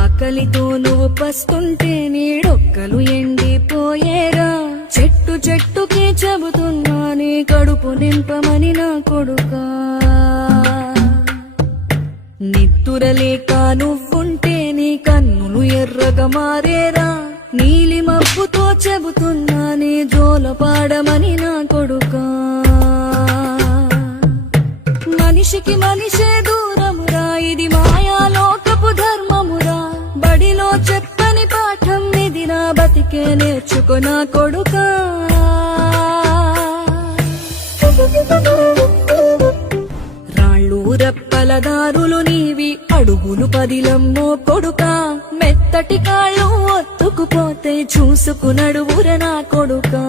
ఆకలితో నువ్వు పస్తుంటే నీడొక్కలు ఎండిపోయేరా. చెట్టు చెట్టుకి చెబుతున్నా నీ కడుపు నింపమని నా కొడుకా. నిద్దురలేక నువ్వుంటే నీ కన్నులు ఎర్రగా మారేరా. నీలి మబ్బుతో చెబుతున్నా నీ జోల పాడమని నా కొడుకా. మనిషికి మనిషే దూరమురా, ఇది మాయాలోకపు ధర్మమురా. బడిలో చెప్పని పాఠం ఇది, నా బతికే నేర్చుకో నా కొడుకా. రాళ్ళు రెప్పల దారులు నీవి, అడుగులు పదిలమ్మో కొడుకా. మెత్తటి కాళ్ళు ఒత్తుకుపోతే చూసుకు నడువుర నా కొడుకా.